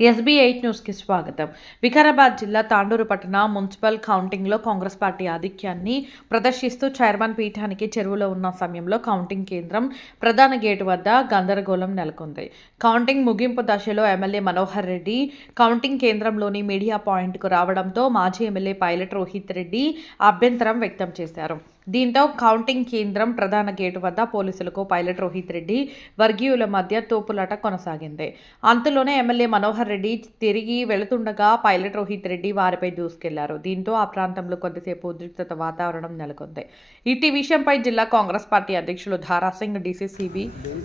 SB8 న్యూస్కి స్వాగతం. వికారాబాద్ జిల్లా తాండూరు పట్టణ మున్సిపల్ కౌంటింగ్లో కాంగ్రెస్ పార్టీ ఆధిక్యాన్ని ప్రదర్శిస్తూ చైర్మన్ పీఠానికి చెరువులో ఉన్న సమయంలో కౌంటింగ్ కేంద్రం ప్రధాన గేటు వద్ద గందరగోళం నెలకొంది. కౌంటింగ్ ముగింపు దశలో ఎమ్మెల్యే మనోహర్ రెడ్డి కౌంటింగ్ కేంద్రంలోని మీడియా పాయింట్కు రావడంతో మాజీ ఎమ్మెల్యే పైలట్ రోహిత్ రెడ్డి అభ్యంతరం వ్యక్తం చేశారు. దీంతో కౌంటింగ్ కేంద్రం ప్రధాన గేటు వద్ద పోలీసులకు పైలట్ రోహిత్ రెడ్డి వర్గీయుల మధ్య తోపులాట కొనసాగింది. అంతలోనే ఎమ్మెల్యే మనోహర్ రెడ్డి తిరిగి వెళుతుండగా పైలట్ రోహిత్ రెడ్డి వారిపై దూసుకెళ్లారు. దీంతో ఆ ప్రాంతంలో కొద్దిసేపు ఉద్రిక్తత వాతావరణం నెలకొంది. ఇటీ విషయంపై జిల్లా కాంగ్రెస్ పార్టీ అధ్యక్షులు ధారాసింగ్, డీసీసీబీ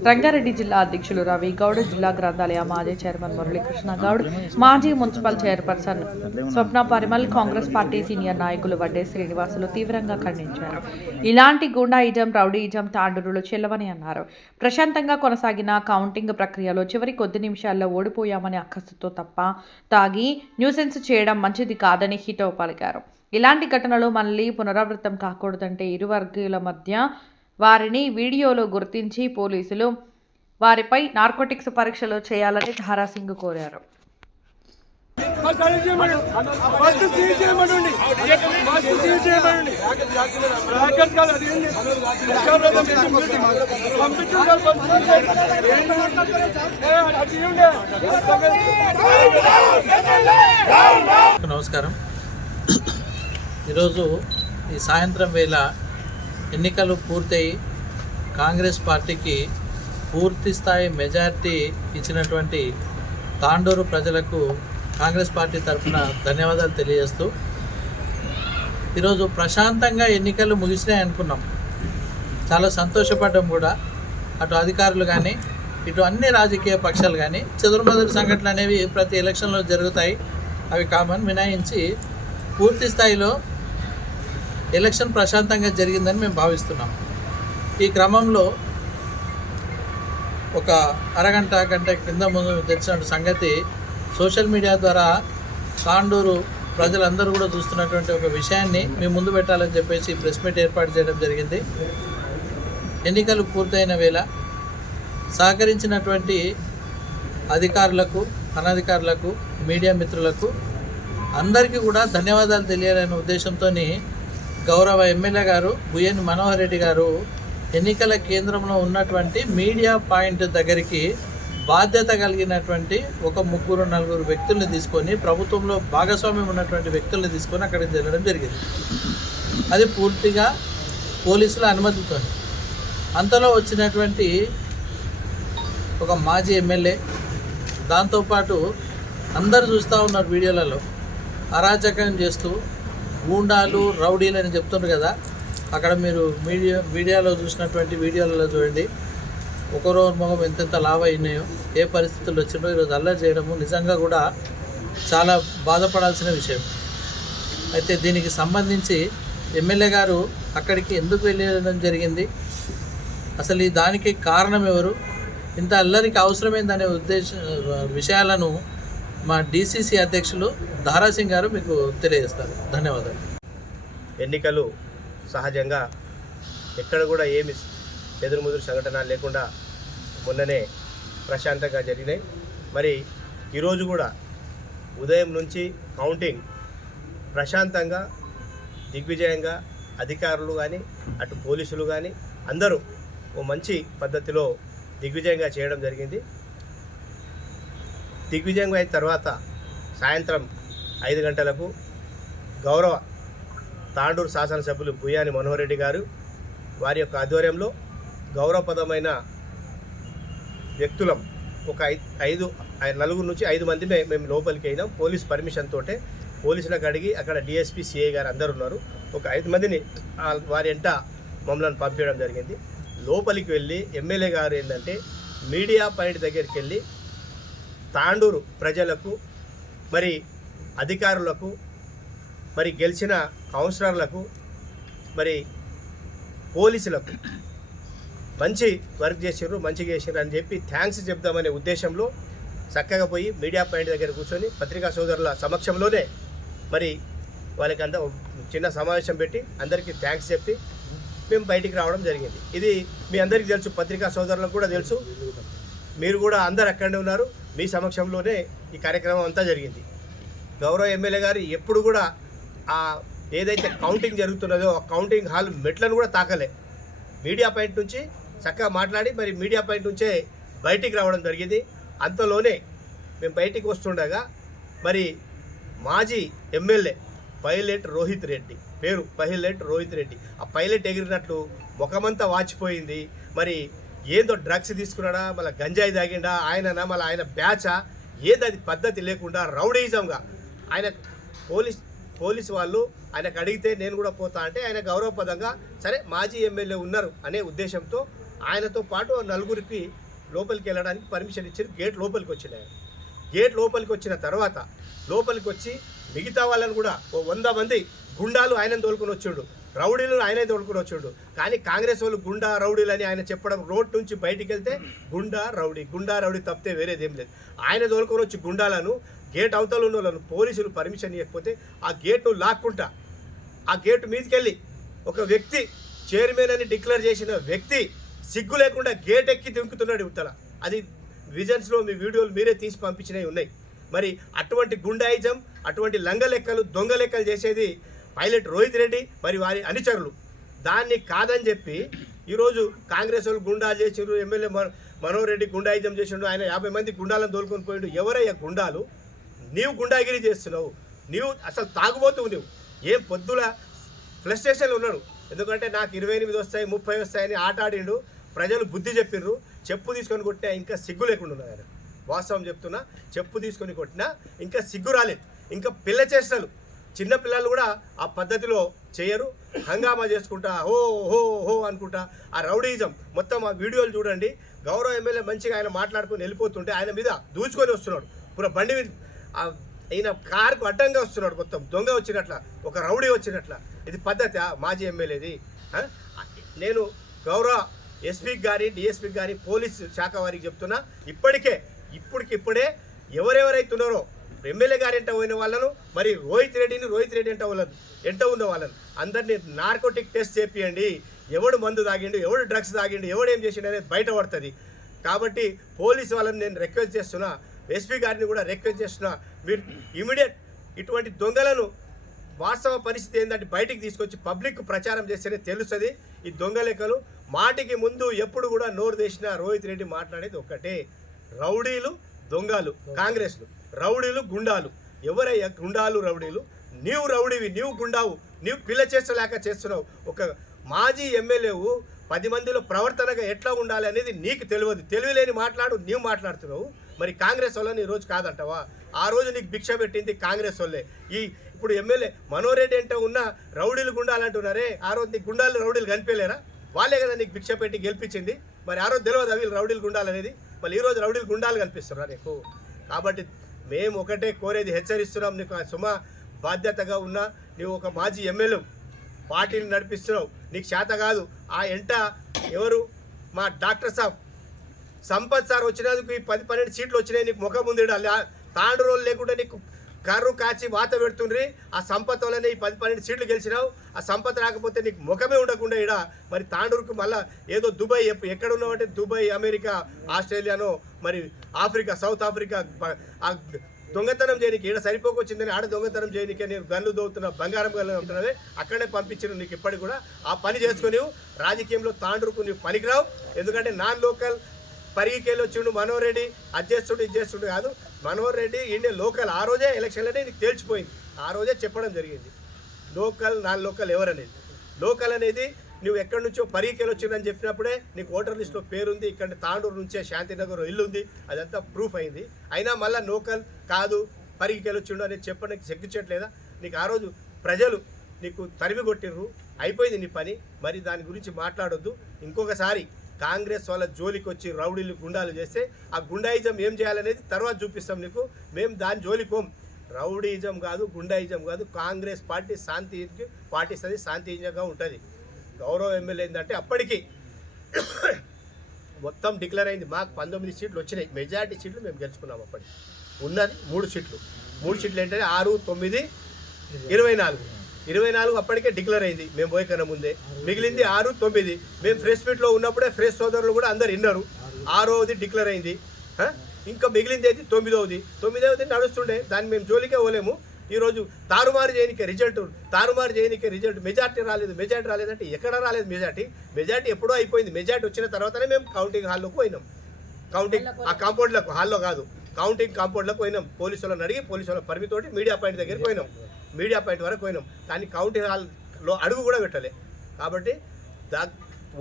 రంగారెడ్డి జిల్లా అధ్యక్షులు రవి గౌడ్, జిల్లా గ్రంథాలయ మాజీ చైర్మన్ మురళీకృష్ణ గౌడ్, మాజీ మున్సిపల్ చైర్పర్సన్ స్వప్న పరిమల్, కాంగ్రెస్ పార్టీ సీనియర్ నాయకులు వడ్డే శ్రీనివాసులు తీవ్రంగా ఖండించారు. ఇలాంటి గుండాయిజం, రౌడీయిజం తాండూరులో చెల్లవని అన్నారు. ప్రశాంతంగా కొనసాగిన కౌంటింగ్ ప్రక్రియలో చివరి కొద్ది నిమిషాల్లో ఓడిపోయామని అక్కసుతో తప్ప తాగి న్యూసెన్స్ చేయడం మంచిది కాదని హితవు పలికారు. ఇలాంటి ఘటనలు మళ్ళీ పునరావృతం కాకూడదంటే ఇరు వర్గాల మధ్య వారిని వీడియోలో గుర్తించి పోలీసులు వారిపై నార్కోటిక్స్ పరీక్షలు చేయాలని ధారాసింగ్ కోరారు. నమస్కారం. ఈరోజు ఈ సాయంత్రం వేళ ఎన్నికలు పూర్తయి కాంగ్రెస్ పార్టీకి పూర్తి స్థాయి మెజారిటీ ఇచ్చినటువంటి తాండూరు ప్రజలకు కాంగ్రెస్ పార్టీ తరఫున ధన్యవాదాలు తెలియజేస్తూ, ఈరోజు ప్రశాంతంగా ఎన్నికలు ముగిసినాయి అనుకున్నాం. చాలా సంతోషపడ్డాం కూడా. అటు అధికారులు కానీ ఇటు అన్ని రాజకీయ పక్షాలు కానీ చెదురుమదురు సంఘటనలు అనేవి ప్రతి ఎలక్షన్లో జరుగుతాయి, అవి కామన్ మినాయించి పూర్తి స్థాయిలో ఎలక్షన్ ప్రశాంతంగా జరిగిందని మేము భావిస్తున్నాం. ఈ క్రమంలో ఒక గంట కింద ముందు తెలిసిన సంగతి సోషల్ మీడియా ద్వారా తాండూరు ప్రజలందరూ కూడా చూస్తున్నటువంటి ఒక విషయాన్ని మేము ముందు పెట్టాలని చెప్పేసి ప్రెస్ మీట్ ఏర్పాటు చేయడం జరిగింది. ఎన్నికలు పూర్తయిన వేళ సహకరించినటువంటి అధికారులకు, అనధికారులకు, మీడియా మిత్రులకు అందరికీ కూడా ధన్యవాదాలు తెలియాలనే ఉద్దేశంతో గౌరవ ఎమ్మెల్యే గారు బుయ్యని మనోహర్ రెడ్డి గారు ఎన్నికల కేంద్రంలో ఉన్నటువంటి మీడియా పాయింట్ దగ్గరికి బాధ్యత కలిగినటువంటి ఒక 3-4 వ్యక్తుల్ని తీసుకొని, ప్రభుత్వంలో భాగస్వామ్యం ఉన్నటువంటి వ్యక్తుల్ని తీసుకొని అక్కడికి వెళ్ళడం జరిగింది. అది పూర్తిగా పోలీసుల అనుమతితో. అంతలో వచ్చినటువంటి ఒక మాజీ ఎమ్మెల్యే, దాంతోపాటు అందరు చూస్తూ ఉన్నారు వీడియోలలో అరాచకం చేస్తూ గూండాలు, రౌడీలు అని చెప్తున్నారు కదా. అక్కడ మీరు మీడియాలో చూసినటువంటి వీడియోలలో చూడండి, ఒకరో మొహం ఎంతెంత లాభ అయినాయో, ఏ పరిస్థితుల్లో వచ్చినో ఈరోజు అల్లరి చేయడము నిజంగా కూడా చాలా బాధపడాల్సిన విషయం. అయితే దీనికి సంబంధించి ఎమ్మెల్యే గారు అక్కడికి ఎందుకు వెళ్ళడం జరిగింది, అసలు ఈ దానికి కారణం ఎవరు, ఇంత అల్లరికి అవసరమైందనే విషయాలను మా డీసీసీ అధ్యక్షులు ధారాసింగ్ గారు మీకు తెలియజేస్తారు. ధన్యవాదాలు. ఎన్నికలు సహజంగా ఎక్కడ కూడా ఏమి చెదురుముదురు సంఘటన లేకుండా మొన్ననే ప్రశాంతంగా జరిగినాయి. మరి ఈరోజు కూడా ఉదయం నుంచి కౌంటింగ్ ప్రశాంతంగా, దిగ్విజయంగా అధికారులు కానీ అటు పోలీసులు కానీ అందరూ ఓ మంచి పద్ధతిలో దిగ్విజయంగా చేయడం జరిగింది. దిగ్విజయంగా అయిన తర్వాత సాయంత్రం 5 గంటలకు గౌరవ తాండూరు శాసనసభ్యులు బుయ్యాని మనోహర్ రెడ్డి గారు వారి యొక్క ఆధ్వర్యంలో గౌరవప్రదమైన వ్యక్తులం ఒక 4 నుంచి 5 మంది మేము లోపలికి అయినాం. పోలీస్ పర్మిషన్ తోటే పోలీసులకు అడిగి అక్కడ డిఎస్పీ, సిఐ గారు అందరు ఉన్నారు. ఒక 5 మందిని వారి వెంట మమ్మల్ని పంపించడం జరిగింది. లోపలికి వెళ్ళి ఎమ్మెల్యే గారు ఏంటంటే మీడియా పాయింట్ దగ్గరికి వెళ్ళి తాండూరు ప్రజలకు, మరి అధికారులకు, మరి గెలిచిన కౌన్సిలర్లకు, మరి పోలీసులకు మంచి వర్క్ చేసారు, మంచిగా చేసారు అని చెప్పి థ్యాంక్స్ చెప్దామనే ఉద్దేశంలో చక్కగా పోయి మీడియా పాయింట్ దగ్గర కూర్చొని పత్రికా సోదరుల సమక్షంలోనే మరి వాళ్ళకి అంతా చిన్న సమావేశం పెట్టి అందరికీ థ్యాంక్స్ చెప్పి మేము బయటికి రావడం జరిగింది. ఇది మీ అందరికీ తెలుసు, పత్రికా సోదరులకు కూడా తెలుసు, మీరు కూడా అందరు అక్కడే ఉన్నారు. మీ సమక్షంలోనే ఈ కార్యక్రమం అంతా జరిగింది. గౌరవ ఎమ్మెల్యే గారు ఎప్పుడు కూడా ఆ ఏదైతే కౌంటింగ్ జరుగుతున్నదో ఆ కౌంటింగ్ హాల్ మెట్లను కూడా తాకలే. మీడియా పాయింట్ నుంచి చక్కగా మాట్లాడి మరి మీడియా పాయింట్ నుంచే బయటికి రావడం జరిగింది. అంతలోనే మేము బయటికి వస్తుండగా మరి మాజీ ఎమ్మెల్యే పైలట్ రోహిత్ రెడ్డి, పేరు పైలట్ రోహిత్ రెడ్డి, ఆ పైలట్ ఎగిరినట్లు ముఖమంతా వాచిపోయింది. మరి ఏందో డ్రగ్స్ తీసుకున్నాడా, మళ్ళీ గంజాయి తాగిండా, ఆయననా మళ్ళీ ఆయన బ్యాచా, ఏది అది పద్ధతి లేకుండా రౌడీజంగా ఆయన పోలీసు వాళ్ళు ఆయనకు అడిగితే నేను కూడా పోతా అంటే ఆయన గౌరవపదంగా సరే మాజీ ఎమ్మెల్యే ఉన్నారు అనే ఉద్దేశంతో ఆయనతో పాటు నలుగురికి లోపలికి వెళ్ళడానికి పర్మిషన్ ఇచ్చారు. గేట్ లోపలికి వచ్చినాయి. గేట్ లోపలికి వచ్చిన తర్వాత లోపలికి వచ్చి మిగతా వాళ్ళని కూడా ఓ 100 మంది గుండాలు ఆయనను తోలుకొని వచ్చాడు, రౌడీలు ఆయనే తోలుకొని వచ్చాడు. కానీ కాంగ్రెస్ వాళ్ళు గుండా రౌడీలు అని ఆయన చెప్పడం, రోడ్ నుంచి బయటికి వెళ్తే గుండా రౌడీ తప్పితే వేరేదేం లేదు. ఆయన తోలుకొని వచ్చి గుండాలను గేట్ అవతల ఉన్న వాళ్ళను పోలీసులు పర్మిషన్ ఇవ్వకపోతే ఆ గేట్ను లాక్కుంటా ఆ గేటు మీదకి వెళ్ళి ఒక వ్యక్తి చైర్మన్ అని డిక్లేర్ చేసిన వ్యక్తి సిగ్గు లేకుండా గేట్ ఎక్కి దింకుతున్నాడు ఇవతల. అది విజన్స్లో మీ వీడియోలు మీరే తీసి పంపించినవి ఉన్నాయి. మరి అటువంటి గుండాయిజం, అటువంటి లంగ లెక్కలు, దొంగ లెక్కలు చేసేది పైలట్ రోహిత్ రెడ్డి మరి వారి అనుచరులు. దాన్ని కాదని చెప్పి ఈరోజు కాంగ్రెస్ వాళ్ళు గుండాలు చేసిండ్రు, ఎమ్మెల్యే మనోహర్ రెడ్డి గుండాయిజం చేసిండు, ఆయన 50 మంది గుండాలను తోలుకొని పోయిండు. ఎవరయ్యా గుండాలు? నీవు గుండాగిరి చేస్తున్నావు, నీవు అసలు తాగుబోతు, నువ్వు ఏం పొద్దుల ఫ్రస్ట్రేషన్లు ఉన్నాడు. ఎందుకంటే నాకు 28 వస్తాయి 30 వస్తాయని ఆట ఆడిండు, ప్రజలు బుద్ధి చెప్పిండ్రు. చెప్పు తీసుకొని కొట్టినా ఇంకా సిగ్గు లేకుండా ఉన్నది ఆయన. వాస్తవం చెప్తున్నా, చెప్పు తీసుకొని కొట్టినా ఇంకా సిగ్గు రాలేదు. ఇంకా పిల్ల చేష్టలు, చిన్నపిల్లలు కూడా ఆ పద్ధతిలో చేయరు. హంగామా చేసుకుంటా హో హో హో అనుకుంటా ఆ రౌడీజం మొత్తం ఆ వీడియోలు చూడండి. గౌరవ ఎమ్మెల్యే మంచిగా ఆయన మాట్లాడుకొని వెళ్ళిపోతుంటే ఆయన మీద దూచుకొని వస్తున్నాడు. పూర బండి మీద ఆయన కారుకు అడ్డంగా వస్తున్నాడు, మొత్తం దొంగ వచ్చినట్ల, ఒక రౌడీ వచ్చినట్ల. ఇది పద్ధతి మాజీ ఎమ్మెల్యేది? నేను గౌరవ ఎస్పీకి కానీ డిఎస్పీకి కానీ పోలీసు శాఖ వారికి చెప్తున్నా, ఇప్పటికిప్పుడే ఎవరెవరైతే ఉన్నారో ఎమ్మెల్యే గారు ఎంట పోయిన వాళ్ళను, మరి రోహిత్ రెడ్డి ఎంట ఉన్న వాళ్ళను అందరినీ నార్కోటిక్ టెస్ట్ చేపియండి. ఎవడు మందు తాగిండు, ఎవడు డ్రగ్స్ తాగిండు, ఎవడు ఏం చేసిండు అనేది బయటపడుతుంది. కాబట్టి పోలీసు వాళ్ళని నేను రిక్వెస్ట్ చేస్తున్నా, ఎస్పీ గారిని కూడా రిక్వెస్ట్ చేస్తున్నా, మీరు ఇమీడియట్ ఇటువంటి దొంగలను వాస్తవ పరిస్థితి ఏంటంటే బయటికి తీసుకొచ్చి పబ్లిక్ ప్రచారం చేస్తేనే తెలుస్తుంది. ఈ దొంగ లెక్కలు మాటికి ముందు ఎప్పుడు కూడా నోరు తెసిన రోహిత్ రెడ్డి మాట్లాడేది ఒక్కటే, రౌడీలు దొంగలు, కాంగ్రెస్లు రౌడీలు గుండాలు. ఎవరయ్యా గుండాలు రౌడీలు? నీవు రౌడీవి, నీవు గుండావు, నీవు పిల్ల చేస్తలేక చేస్తున్నావు. ఒక మాజీ ఎమ్మెల్యేవు 10 మందిలో ప్రవర్తనగా ఎట్లా ఉండాలి అనేది నీకు తెలియదు. తెలివిలేని నీవు మాట్లాడుతున్నావు. మరి కాంగ్రెస్ వాళ్ళని ఈరోజు కాదంటావా? ఆ రోజు నీకు భిక్ష పెట్టింది కాంగ్రెస్ వాళ్ళే. ఇప్పుడు ఎమ్మెల్యే మనోహర్ రెడ్డి అంటే ఉన్న రౌడీలు గుండాలు అంటున్నారే, ఆ రోజు నీకు గుండాలు రౌడీలు కనిపించలేరా? వాళ్ళే కదా నీకు భిక్ష పెట్టి గెలిపించింది. మరి ఆ రోజు తెలియదు వీళ్ళు రౌడీలు గుండాలు అనేది, మళ్ళీ ఈరోజు రౌడీలు గుండాలు కనిపిస్తున్నా నీకు. కాబట్టి మేము ఒకటే కోరేది, హెచ్చరిస్తున్నాం, నీకు సుమ బాధ్యతగా ఉన్నా, నీవు ఒక మాజీ ఎమ్మెల్యే పార్టీని నడిపిస్తున్నావు, నీకు చేత కాదు. ఆ ఎంట ఎవరు మా డాక్టర్ సాబ్ సంపత్ సార్ వచ్చినందుకు ఈ 10-12 సీట్లు వచ్చినాయి. నీకు ముఖం ఉంది, తాండు రోజులు లేకుండా నీకు కర్రు కాచి వాత పెడుతుండ్రి. ఆ సంపత్ వల్లనే ఈ 10-12 సీట్లు గెలిచినావు. ఆ సంపత్ రాకపోతే నీకు ముఖమే ఉండకుండా ఇక్కడ మరి తాండూరుకు మళ్ళీ ఏదో దుబాయ్, ఎక్కడ ఉన్నావంటే దుబాయ్, అమెరికా, ఆస్ట్రేలియానో మరి ఆఫ్రికా, సౌత్ ఆఫ్రికా ఆ దొంగతనం చేయడానికి ఈడ సరిపోకొచ్చిందని ఆడ దొంగతనం చేయడానికి నేను గన్లు దోవుతున్నా, బంగారం గల్లు ఉంటున్నదే అక్కడే పంపించిన. నీకు ఇప్పటికి కూడా ఆ పని చేసుకొని రాజకీయంలో తాండూరుకు నీకు పనికిరావు. ఎందుకంటే నాన్ లోకల్ పరిగికెళ్ళి వచ్చిండు మనోహర్ రెడ్డి, అది చేస్తుండు ఇది చేస్తుండు కాదు. Manohar Reddy India local. ఆ రోజే ఎలక్షన్లోనే నీకు తేల్చిపోయింది. ఆ రోజే చెప్పడం జరిగింది లోకల్ నాన్ లోకల్ ఎవరనేది. లోకల్ అనేది నువ్వు ఎక్కడి నుంచో పరిగికెళ్ళి వచ్చిందని చెప్పినప్పుడే నీకు ఓటర్ లిస్టులో పేరుంది. ఇక్కడ తాండూరు నుంచే శాంతినగర్ ఇల్లు ఉంది, అదంతా ప్రూఫ్ అయింది. అయినా మళ్ళీ లోకల్ కాదు పరిగికెళ్ళి వచ్చిండు అనేది చెప్పడానికి సిగ్గుచేయట్లేదా? నీకు ఆ రోజు ప్రజలు నీకు తరిమి కొట్టిర్రు, అయిపోయింది నీ పని. మరి దాని గురించి మాట్లాడొద్దు. ఇంకొకసారి కాంగ్రెస్ వాళ్ళ జోలికి వచ్చి రౌడీలు గుండాలు చేస్తే ఆ గుండాయిజం ఏం చేయాలనేది తర్వాత చూపిస్తాం నీకు. మేము దాని జోలికోం. రౌడీయిజం కాదు, గుండాయిజం కాదు. కాంగ్రెస్ పార్టీ శాంతికి పాటిస్తుంది, శాంతియుతంగా ఉంటుంది. గౌరవ ఎమ్మెల్యే ఏంటంటే అప్పటికి మొత్తం డిక్లేర్ అయింది. మాకు 19 సీట్లు వచ్చినాయి, మెజారిటీ సీట్లు మేము గెలుచుకున్నాం. అప్పటికి ఉన్నది 3 సీట్లు. 3 సీట్లు ఏంటంటే 6, 9, 24 అప్పటికే డిక్లేర్ అయింది మేము పోయి కన్నా ముందే. మిగిలింది 6, 9. మేము ప్రెస్ మీట్లో ఉన్నప్పుడే ప్రెస్ సోదరులు కూడా అందరు విన్నారు. 6వది డిక్లేర్ అయింది. ఇంకా మిగిలింది అయితే 9వ నడుస్తుండే, దాన్ని మేము జోలికే పోలేము. ఈరోజు తారుమారు చేయనికే రిజల్ట్ మెజార్టీ రాలేదంటే ఎక్కడ రాలేదు మెజార్టీ ఎప్పుడో అయిపోయింది. మెజార్టీ వచ్చిన తర్వాతనే మేము కౌంటింగ్ హాల్లోకి పోయినాం. ఆ కాంపౌండ్లకు హాల్లో కాదు, కౌంటింగ్ కాంపౌండ్లకు పోయినాం. పోలీసు వాళ్ళని అడిగి పోలీసు వాళ్ళ పరిమితోటి మీడియా పాయింట్ దగ్గరికి పోయినాం. మీడియా పాయింట్ వరకు పోయినాం, కానీ కౌంటింగ్ హాల్లో అడుగు కూడా పెట్టలే. కాబట్టి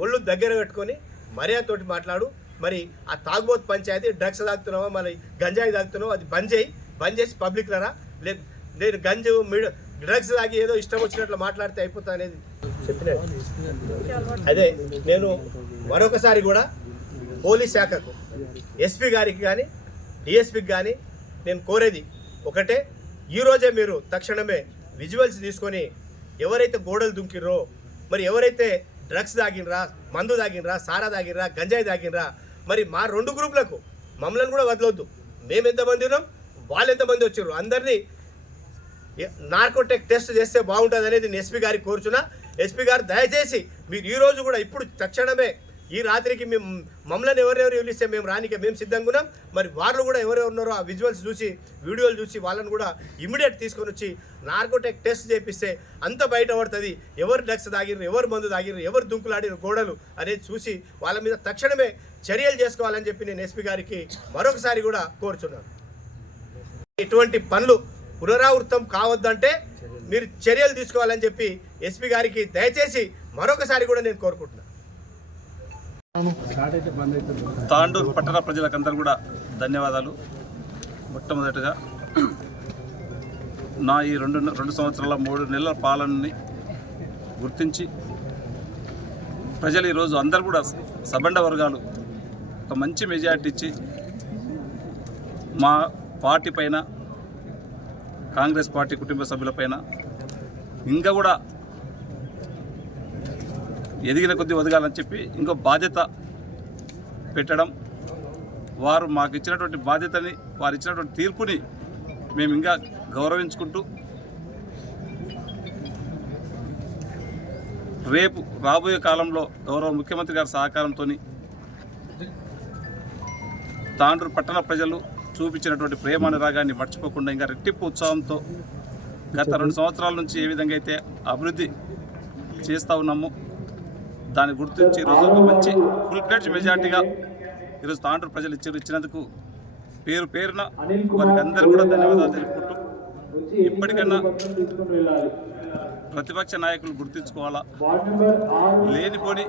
ఒళ్ళు దగ్గర పెట్టుకొని మర్యాదతోటి మాట్లాడు. మరి ఆ తాగుబోతు పంచాయతీ డ్రగ్స్ తాగుతున్నావా, మరి గంజాయి తాగుతున్నావా, అది బంద్ చేసి పబ్లిక్ లరా లేదు. నేను డ్రగ్స్ తాగి ఏదో ఇష్టం వచ్చినట్లు మాట్లాడితే అయిపోతా అనేది చెప్పిన. అదే నేను మరొకసారి కూడా పోలీస్ శాఖకు, ఎస్పీ గారికి కానీ డిఎస్పీకి కానీ నేను కోరేది ఒకటే, ఈరోజే మీరు తక్షణమే విజువల్స్ తీసుకొని ఎవరైతే గోడలు దుంకిర్రో, మరి ఎవరైతే డ్రగ్స్ తాగినరా, మందు తాగినరా, సారా తాగినరా, గంజాయి తాగినరా, మరి మా 2 గ్రూపులకు మమ్మల్ని కూడా వదలొద్దు. మేము ఎంతమంది ఉన్నాం, వాళ్ళు ఎంతమంది వచ్చారు, అందరినీ నార్కోటెక్ టెస్ట్ చేస్తే బాగుంటుంది అనేది నేను ఎస్పీ గారికి కోరుచున్నా. ఎస్పీ గారు దయచేసి మీరు ఈరోజు కూడా ఇప్పుడు తక్షణమే ఈ రాత్రికి మేము మమ్మల్ని ఎవరెవరు పిలిస్తే మేము రానికే మేము సిద్ధంగా ఉన్నాం. మరి వాళ్ళు కూడా ఎవరెవరు ఉన్నారో ఆ విజువల్స్ చూసి, వీడియోలు చూసి వాళ్ళని కూడా ఇమ్మీడియట్ తీసుకొని వచ్చి నార్కోటెక్ టెస్ట్ చేపిస్తే అంత బయట పడుతుంది. ఎవరు డ్రగ్స్ తాగిర్రు, ఎవరు మందు తాగిర్రు, ఎవరు దుంకులాడిన గోడలు అనేది చూసి వాళ్ళ మీద తక్షణమే చర్యలు చేసుకోవాలని చెప్పి నేను ఎస్పీ గారికి మరొకసారి కూడా కోరుచున్నాను. ఇటువంటి పనులు పునరావృతం కావద్దంటే మీరు చర్యలు తీసుకోవాలని చెప్పి ఎస్పీ గారికి దయచేసి మరొకసారి కూడా నేను కోరుకుంటున్నాను. తాండూరు పట్టణ ప్రజలకందరూ కూడా ధన్యవాదాలు. మొట్టమొదటిగా నా ఈ 2 సంవత్సరాల 3 నెలల పాలనని గుర్తించి ప్రజలు ఈరోజు అందరూ కూడా సబండ వర్గాలు ఒక మంచి మెజార్టీ ఇచ్చి మా పార్టీ పైన, కాంగ్రెస్ పార్టీ కుటుంబ సభ్యులపైన ఇంకా కూడా ఎదిగిన కొద్దీ ఒదగాలని చెప్పి ఇంకో బాధ్యత పెట్టడం, వారు మాకు ఇచ్చినటువంటి బాధ్యతని, వారు ఇచ్చినటువంటి తీర్పుని మేము ఇంకా గౌరవించుకుంటూ రేపు రాబోయే కాలంలో గౌరవ ముఖ్యమంత్రి గారి సహకారంతో తాండూరు పట్టణ ప్రజలు చూపించినటువంటి ప్రేమానురాగాన్ని మర్చిపోకుండా ఇంకా రెట్టింపు ఉత్సాహంతో గత 2 సంవత్సరాల నుంచి ఏ విధంగా అయితే అభివృద్ధి చేస్తూ ఉన్నామో దాన్ని గుర్తించి ఈరోజు ఒక మంచి ఫుల్ ప్లేజ్ మెజార్టీగా ఈరోజు తాండూరు ప్రజలు ఇచ్చినందుకు పేరున వారికి అందరూ కూడా ధన్యవాదాలు తెలుపుకుంటూ, ఇప్పటికన్నా ప్రతిపక్ష నాయకులు గుర్తించుకోవాలా, లేనిపోని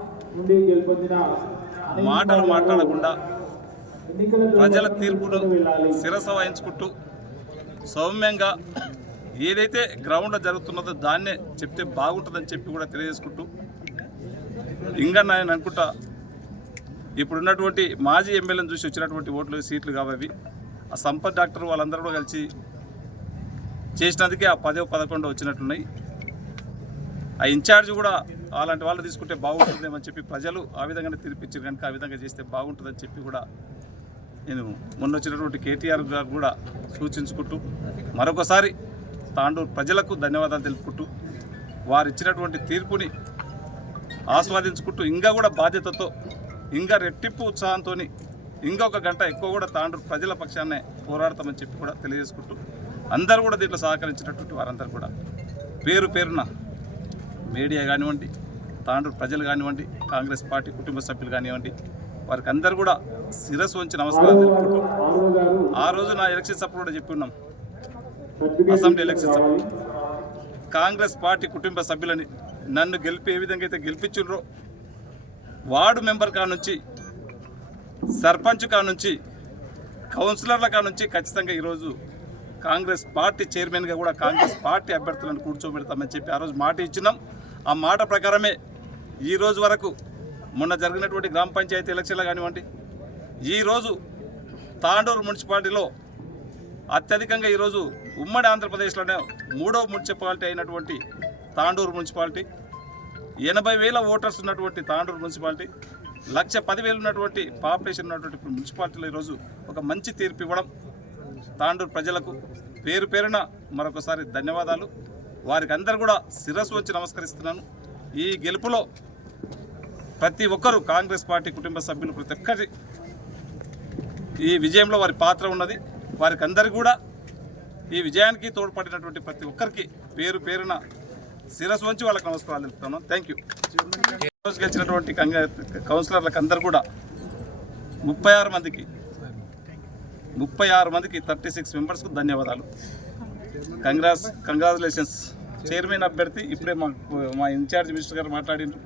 మాటలు మాట్లాడకుండా ప్రజల తీర్పును శిరస వహించుకుంటూ సౌమ్యంగా ఏదైతే గ్రౌండ్లో జరుగుతున్నదో దాన్నే చెప్తే బాగుంటుందని చెప్పి కూడా తెలియజేసుకుంటూ, ఇంకా నేను అనుకుంటా ఇప్పుడున్నటువంటి మాజీ ఎమ్మెల్యేని చూసి వచ్చినటువంటి సీట్లు కాబట్టి ఆ సంపత్ డాక్టర్ వాళ్ళందరూ కూడా కలిసి చేసినందుకే ఆ 10, 11 వచ్చినట్లున్నాయి. ఆ ఇన్ఛార్జ్ కూడా అలాంటి వాళ్ళు తీసుకుంటే బాగుంటుందేమని చెప్పి ప్రజలు ఆ విధంగానే తీర్పిచ్చారు కనుక ఆ విధంగా చేస్తే బాగుంటుందని చెప్పి కూడా నేను మొన్న వచ్చినటువంటి కేటీఆర్ గారు కూడా సూచించుకుంటూ మరొకసారి తాండూరు ప్రజలకు ధన్యవాదాలు తెలుపుకుంటూ, వారు ఇచ్చినటువంటి తీర్పుని ఆస్వాదించుకుంటూ ఇంకా కూడా బాధ్యతతో, ఇంకా రెట్టింపు ఉత్సాహంతో ఇంకా 1 గంట ఎక్కువ కూడా తాండూరు ప్రజల పక్షాన్నే పోరాడతామని చెప్పి కూడా తెలియజేసుకుంటూ, అందరూ కూడా దీంట్లో సహకరించినటువంటి వారందరూ కూడా పేరున మీడియా కానివ్వండి, తాండూరు ప్రజలు కానివ్వండి, కాంగ్రెస్ పార్టీ కుటుంబ సభ్యులు కానివ్వండి, వారికి అందరూ కూడా శిరస్సు వంచి నమస్కారాలు తెలుపుకుంటూ, ఆ రోజు నా ఎలక్షన్స్ అప్పుడు కూడా చెప్పి ఉన్నాం, అసెంబ్లీ ఎలక్షన్స్ అప్పుడు కాంగ్రెస్ పార్టీ కుటుంబ సభ్యులని నన్ను ఏ విధంగా అయితే గెలిపించుర్రో, వార్డు మెంబర్ కానుంచి, సర్పంచ్ కానుంచి, కౌన్సిలర్ల కానుంచి ఖచ్చితంగా ఈరోజు కాంగ్రెస్ పార్టీ చైర్మన్గా కూడా కాంగ్రెస్ పార్టీ అభ్యర్థులను కూర్చోబెడతామని చెప్పి ఆ రోజు మాట ఇచ్చినాం. ఆ మాట ప్రకారమే ఈ రోజు వరకు మొన్న జరిగినటువంటి గ్రామ పంచాయతీ ఎలక్షన్లు కానివ్వండి, ఈరోజు తాండూరు మున్సిపాలిటీలో అత్యధికంగా ఈరోజు ఉమ్మడి ఆంధ్రప్రదేశ్లోనే 3వ మున్సిపాలిటీ అయినటువంటి తాండూరు మున్సిపాలిటీ, 80,000 ఓటర్స్ ఉన్నటువంటి తాండూరు మున్సిపాలిటీ, 1,10,000 ఉన్నటువంటి పాపులేషన్ ఉన్నటువంటి మున్సిపాలిటీలో ఈరోజు ఒక మంచి తీర్పు ఇవ్వడం, తాండూరు ప్రజలకు పేరున మరొకసారి ధన్యవాదాలు. వారికి అందరూ కూడా శిరస్సు వచ్చి నమస్కరిస్తున్నాను. ఈ గెలుపులో ప్రతి ఒక్కరూ కాంగ్రెస్ పార్టీ కుటుంబ సభ్యులు ప్రతి ఒక్కరి ఈ విజయంలో వారి పాత్ర ఉన్నది. వారికి అందరికీ కూడా ఈ విజయానికి తోడ్పడినటువంటి ప్రతి ఒక్కరికి పేరు పేరున శిరస్సు వంచి వాళ్ళకి నమస్కారాలు తెలుపుతాను. Thank you. ఈరోజు గెలిచినటువంటి కౌన్సిలర్లకు అందరూ కూడా 36 మందికి 36 మెంబర్స్కు ధన్యవాదాలు. కంగ్రాచులేషన్స్. చైర్మన్ అభ్యర్థి ఇప్పుడే మా ఇన్ఛార్జ్ మినిస్టర్ గారు మాట్లాడిండ్రు,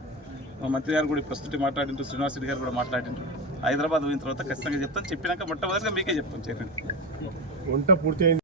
మా మంత్రి గారు కూడా ప్రస్తుతం మాట్లాడిండ్రు, శ్రీనివాస్ రెడ్డి గారు కూడా మాట్లాడిండ్రు. హైదరాబాద్ పోయిన తర్వాత ఖచ్చితంగా చెప్తాను. చెప్పినాక మొట్టమొదటిగా మీకే చెప్తాను. చైర్మన్ వంట పూర్తయింది.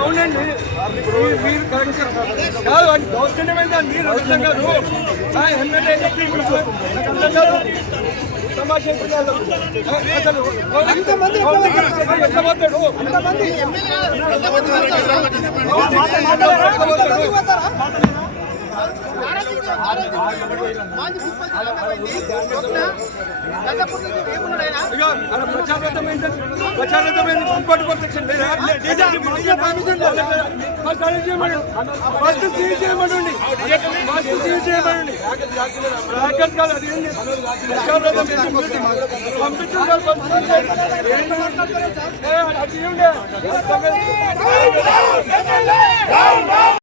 అవునండి, మీరు దౌర్జన్యమైందా? మీరు అర్థం కాదు. ఎమ్మెల్యే తమాషా అసలు ఎంతమంది ఎంత పోతాడు? ప్రచారమైన ఇంకోటి ప్రొటెక్షన్ ఫస్ట్ సీజ్ చేయమనండి, ఫస్ట్ సీజ్ చేయమనండి. రాకెట్ కాదు అది ఏంటి పంపించండి.